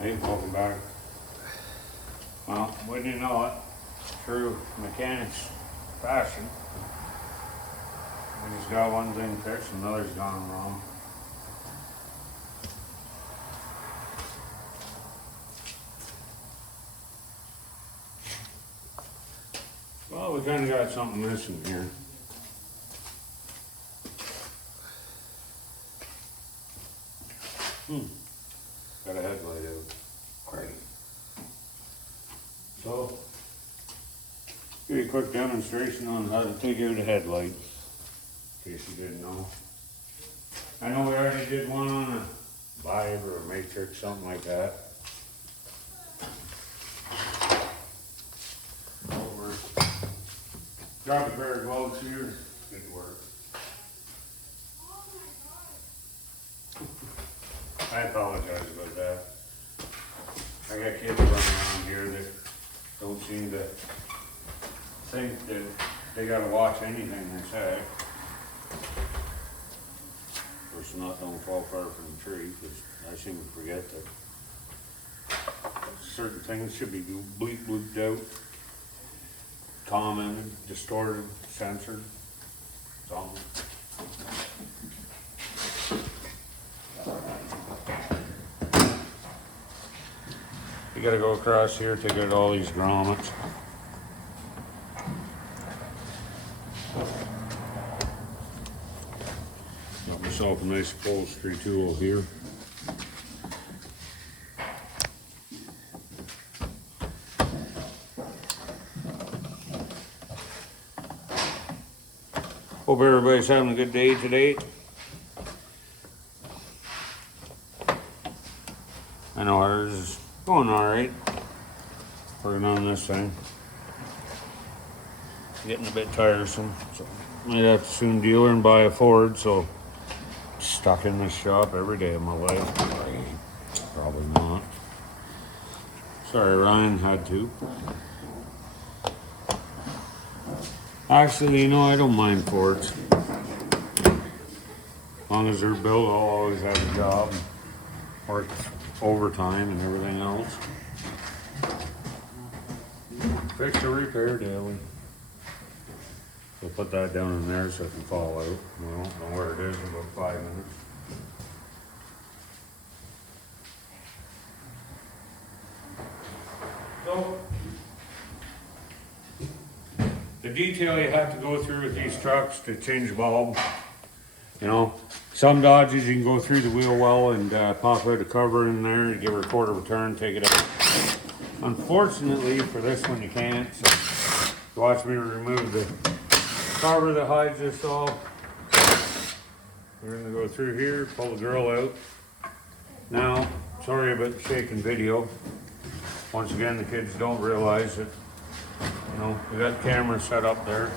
Hey, welcome back. Well, wouldn't you know it, true mechanics fashion, when he's got one thing fixed, another's gone wrong. Well, we kind of got something missing here. Got a headlight out. Great. So, give you a quick demonstration on how to take out a headlight, in case you didn't know. I know we already did one on a Vibe or a Matrix, something like that. Over. Grab a pair of gloves here, good work. I apologize about that. I got kids running around here that don't seem to think that they gotta watch anything they say. Of course, not don't fall far from the tree, because I seem to forget that certain things should be bleeped out, commented, distorted, censored, something. You gotta go across here, take out all these grommets. Got myself a nice upholstery tool here. Hope everybody's having a good day today. I know ours is going alright. Working on this thing. Getting a bit tiresome. So might have to soon dealer and buy a Ford, so stuck in this shop every day of my life. Probably not. Sorry, Ryan had to. Actually, you know, I don't mind Fords. As long as they're built, I'll always have a job. Work overtime and everything else. Fix or repair daily. We'll put that down in there so it can fall out. We won't know where it is in about 5 minutes. So, the detail you have to go through with these trucks to change a bulb, you know, some Dodges you can go through the wheel well and pop out a cover in there, give her a quarter of a turn, take it out. Unfortunately for this one you can't, so watch me remove the cover that hides this all. We're gonna go through here, pull the grill out. Now, sorry about the shaking video. Once again, the kids don't realize that, you know, we got the camera set up there.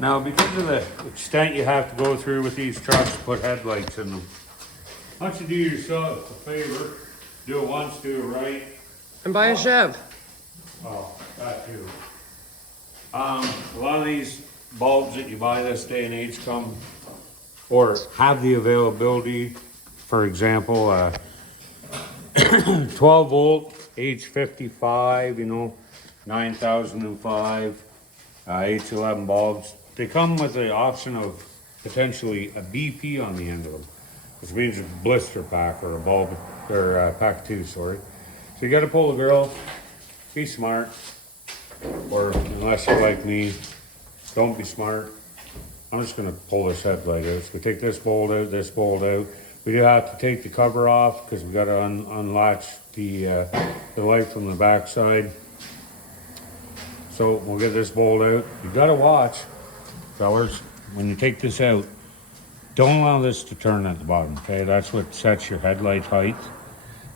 Now, because of the extent you have to go through with these trucks, put headlights in them. Why don't you do yourself a favor, do it once, do it right. And buy a Chev. Oh, that too. A lot of these bulbs that you buy this day and age come, or have the availability, for example, 12 volt, age 55, you know, 9005, H11 bulbs. They come with the option of potentially a BP on the end of them, which means a blister pack or a bulb, or pack 2, sorry. So you gotta pull the grill, be smart, or unless you're like me, don't be smart. I'm just gonna pull this headlight out. So we take this bolt out, this bolt out. We do have to take the cover off because we gotta unlatch the light from the back side. So we'll get this bolt out. You gotta watch, fellas, when you take this out, don't allow this to turn at the bottom, okay? That's what sets your headlight height.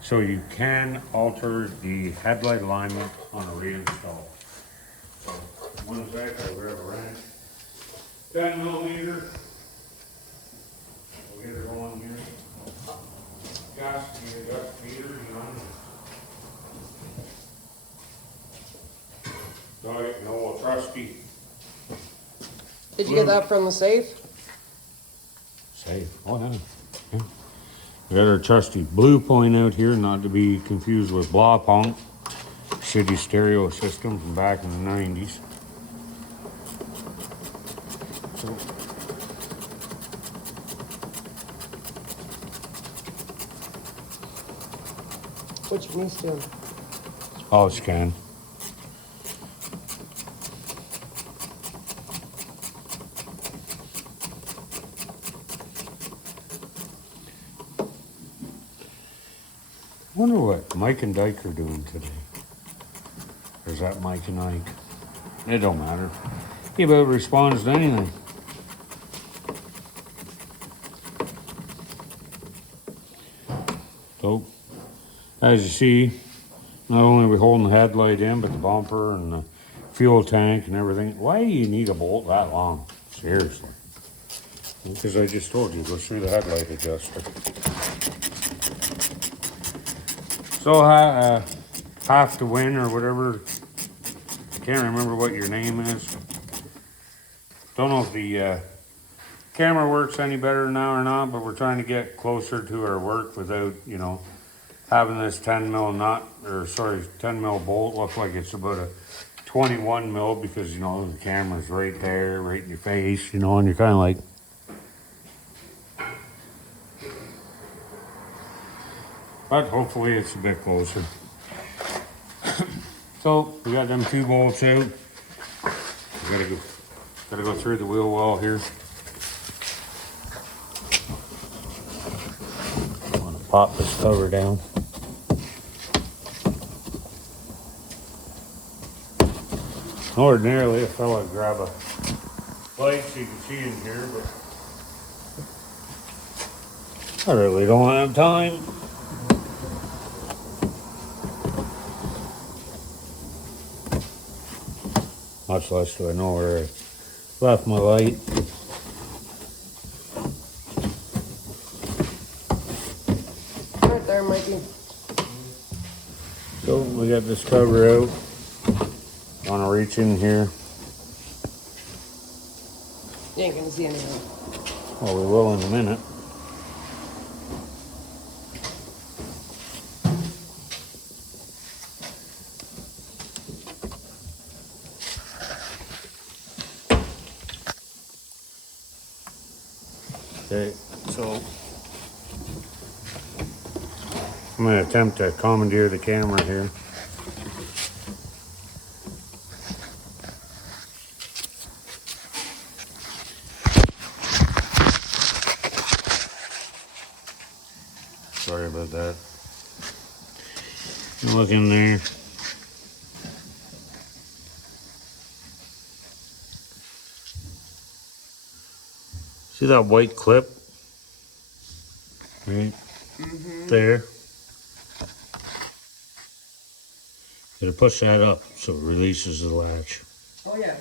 So you can alter the headlight alignment on a reinstall. So one sec, I'll grab a wrench. 10 millimeter. We'll get it on here. Gas meter, you know. Right, an old trusty. Did you get that from the safe? Safe. Oh yeah. We got our trusty Blue Point out here, not to be confused with Blah Pong. City stereo system from back in the 90s. So, Which me still? all scan. I wonder what Mike and Dyke are doing today. Or is that Mike and Ike? It don't matter. He about responds to anything. So, as you see, not only are we holding the headlight in, but the bumper and the fuel tank and everything. Why do you need a bolt that long? Seriously. Because I just told you, go through the headlight adjuster. So, half to win or whatever. I can't remember what your name is. Don't know if the camera works any better now or not, but we're trying to get closer to our work without, you know, having this 10 mil nut, or sorry, 10 mil bolt look like it's about a 21 mil because, you know, the camera's right there, right in your face, you know, and you're kind of like, but hopefully it's a bit closer. So we got them 2 bolts out. We gotta go through the wheel well here. I'm gonna pop this cover down. Ordinarily, a fella would grab a light so you can see in here, but I really don't have time. Much less do I know where I left my light. Right there, Mikey. So we got this cover out. Want to reach in here? You ain't gonna see anything. Well, we will in a minute. Okay, so I'm going to attempt to commandeer the camera here. Sorry about that. Look in there. See that white clip? Right there. Gotta push that up so it releases the latch. Oh yeah.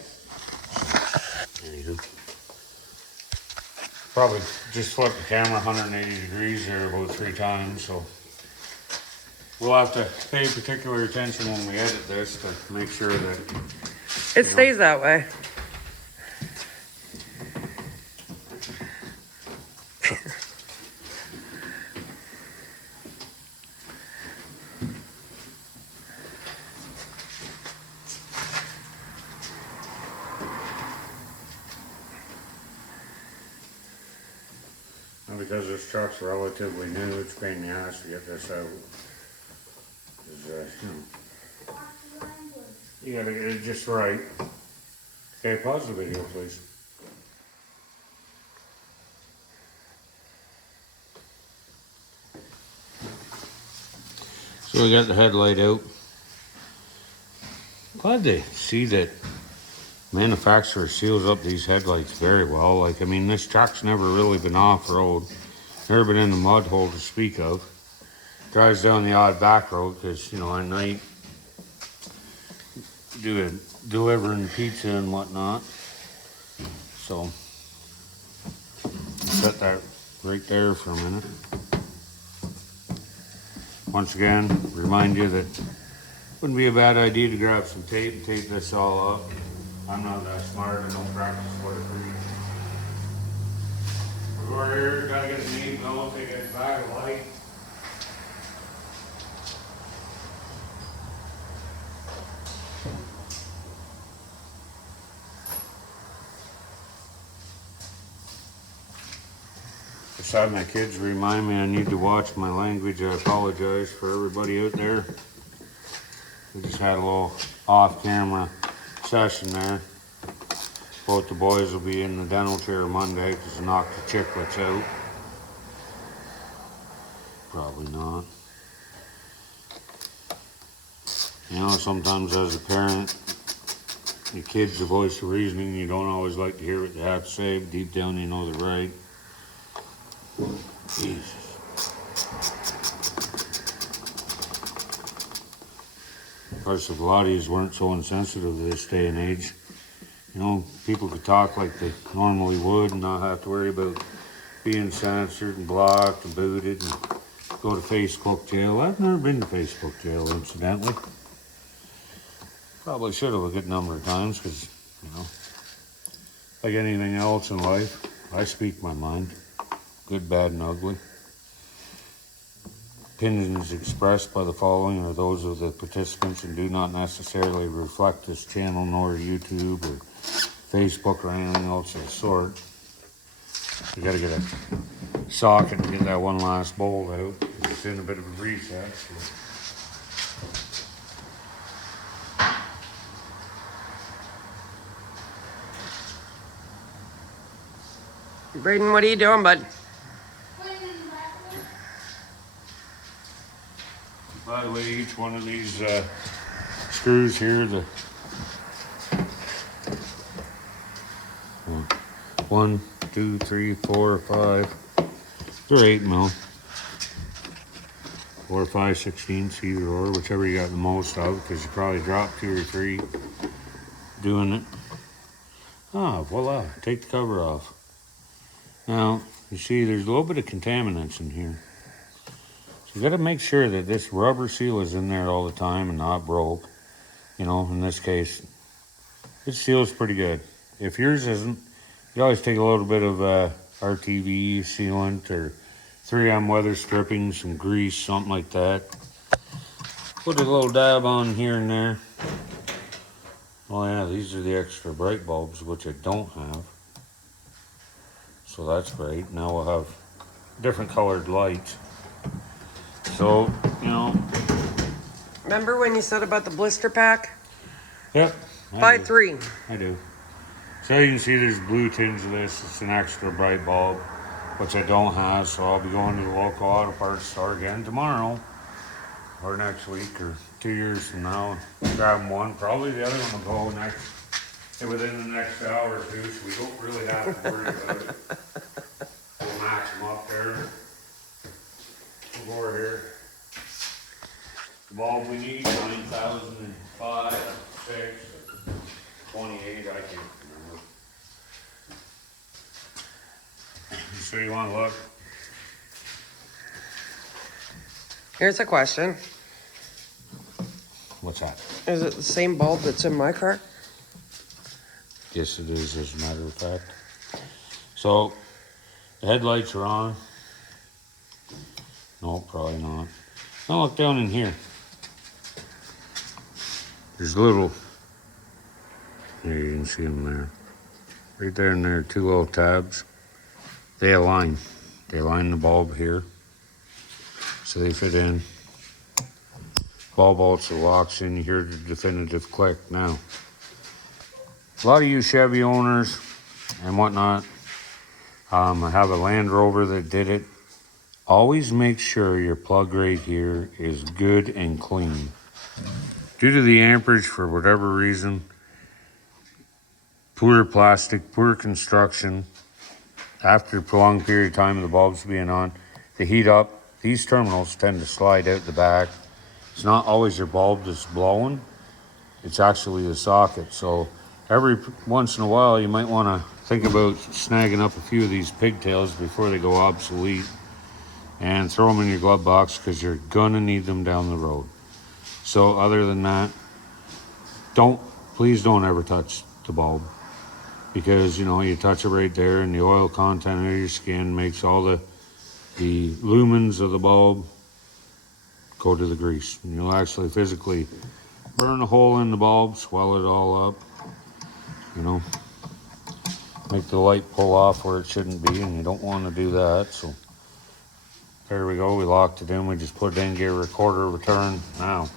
Anywho. Probably just flip the camera 180 degrees there about 3 times, so we'll have to pay particular attention when we edit this to make sure that It stays that way. and because this truck's relatively new, it's a pain in the ass to get this out. 'Cause, you gotta get it just right. Okay, pause the video, please. So we got the headlight out. Glad to see that manufacturer seals up these headlights very well. Like, I mean, this truck's never really been off-road. Never been in the mud hole to speak of. Drives down the odd back road because, you know, at night, delivering pizza and whatnot. So, set that right there for a minute. Once again, remind you that it wouldn't be a bad idea to grab some tape and tape this all up. I'm not that smart, I don't practice what it We're here, gotta get a neat note, they get a bag of light. Beside my kids remind me I need to watch my language. I apologize for everybody out there. We just had a little off-camera session there. Both the boys will be in the dental chair Monday because I knocked the chicklets out. Probably not. You know, sometimes as a parent, your kid's the voice of reasoning. You don't always like to hear what they have to say, but deep down you know they're right. Jesus. Of course, if a lot of you weren't so insensitive to this day and age, you know, people could talk like they normally would and not have to worry about being censored and blocked and booted and go to Facebook jail. I've never been to Facebook jail, incidentally. Probably should have a good number of times because, you know, like anything else in life, I speak my mind. Good, bad, and ugly. Opinions expressed by the following are those of the participants and do not necessarily reflect this channel nor YouTube or Facebook or anything else of the sort. You gotta get a socket and get that one last bolt out. It's in a bit of a reset. Braden, what are you doing, bud? By the way, each one of these screws here, the 1, 2, 3, 4, 5, they're 8 mil. 4, 5, 16, either or, whichever you got the most of, because you probably dropped 2 or 3 doing it. Ah, voila, take the cover off. Now, you see there's a little bit of contaminants in here. So you got to make sure that this rubber seal is in there all the time and not broke. You know, in this case, it seals pretty good. If yours isn't, you always take a little bit of RTV sealant or 3M weather stripping, some grease, something like that. Put a little dab on here and there. Oh yeah, these are the extra bright bulbs, which I don't have. So that's great. Now we'll have different colored lights. So, you know. Remember when you said about the blister pack? Yep. Buy 3. I do. So you can see there's blue tinge of this. It's an extra bright bulb, which I don't have. So I'll be going to the local auto parts store again tomorrow or next week or 2 years from now. Grabbing one. Probably the other one will go within the next hour or two, so we don't really have to worry about it. We'll match them up there. We'll go over here. The bulb we need, 9,005, 6, 28, I can't remember. So you want to look? Here's a question. What's that? Is it the same bulb that's in my car? Yes, it is, as a matter of fact. So, the headlights are on. No, probably not. Now look down in here. There's little, there you can see them there. Right there and there are 2 little tabs. They align. They align the bulb here. So they fit in. Bulb also locks in. You hear the definitive click now. A lot of you Chevy owners and whatnot, I have a Land Rover that did it. Always make sure your plug right here is good and clean. Due to the amperage, for whatever reason, poor plastic, poor construction, after a prolonged period of time of the bulbs being on, they heat up. These terminals tend to slide out the back. It's not always your bulb that's blowing. It's actually the socket. So every once in a while, you might want to think about snagging up a few of these pigtails before they go obsolete and throw them in your glove box because you're going to need them down the road. So other than that, please don't ever touch the bulb. because, you know, you touch it right there and the oil content of your skin makes all the lumens of the bulb go to the grease. And you'll actually physically burn a hole in the bulb, swell it all up, you know, make the light pull off where it shouldn't be, and you don't want to do that. So there we go, we locked it in, we just put it in gear, recorder, return. Now,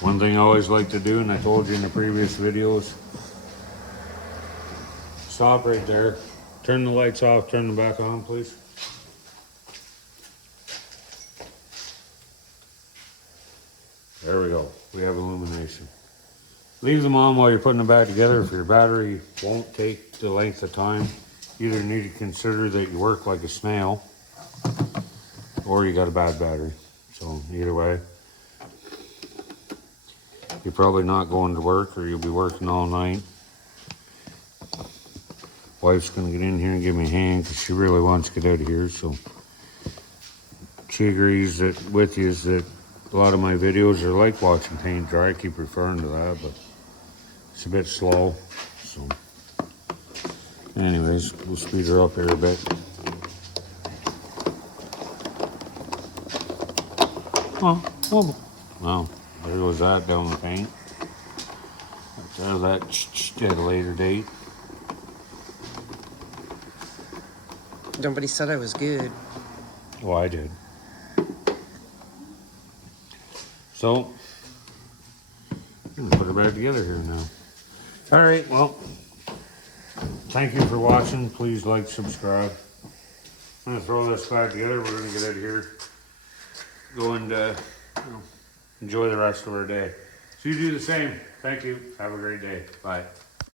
one thing I always like to do, and I told you in the previous videos, stop right there, turn the lights off, turn them back on, please. There we go, we have illumination. Leave them on while you're putting them back together. If your battery won't take the length of time, you either need to consider that you work like a snail or you got a bad battery. So either way, you're probably not going to work, or you'll be working all night. Wife's gonna get in here and give me a hand because she really wants to get out of here. So she agrees that with you is that a lot of my videos are like watching paint dry. I keep referring to that, but it's a bit slow. So anyways, we'll speed her up here a bit. Oh, well, there goes that down the paint. Let's have that at a later date. Nobody said I was good. Well, I did. So, I'm gonna put it back together here now. All right, well, thank you for watching. Please like, subscribe. I'm gonna throw this back together. We're gonna get out of here. Go and enjoy the rest of our day. So you do the same. Thank you. Have a great day. Bye.